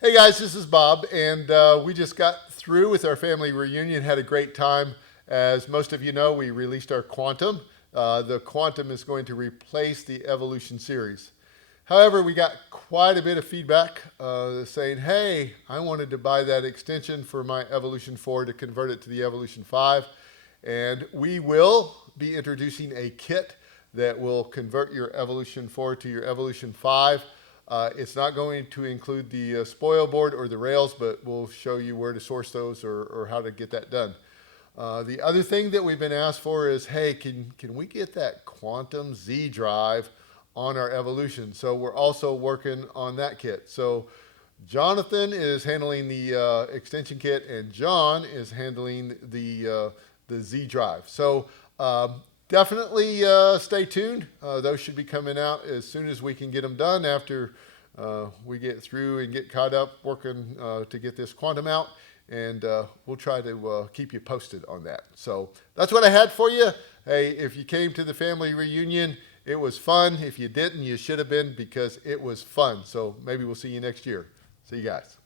Hey guys, this is Bob, and we just got through with our family reunion. Had a great time. As most of you know, we released our Quantum. The Quantum is going to replace the Evolution series. However, we got quite a bit of feedback saying, hey, I wanted to buy that extension for my Evolution 4 to convert it to the Evolution 5. And we will be introducing a kit that will convert your Evolution 4 to your Evolution 5. It's not going to include the spoil board or the rails, but we'll show you where to source those or how to get that done. The other thing that we've been asked for is, hey, can we get that Quantum Z drive on our Evolution? So we're also working on that kit. So Jonathan is handling the extension kit, and John is handling the Z drive. So definitely stay tuned. Those should be coming out as soon as we can get them done after we get through and get caught up working to get this Quantum out. And we'll try to keep you posted on that. So that's what I had for you. Hey, if you came to the family reunion, it was fun. If you didn't, you should have been, because it was fun. So maybe we'll see you next year. See you guys.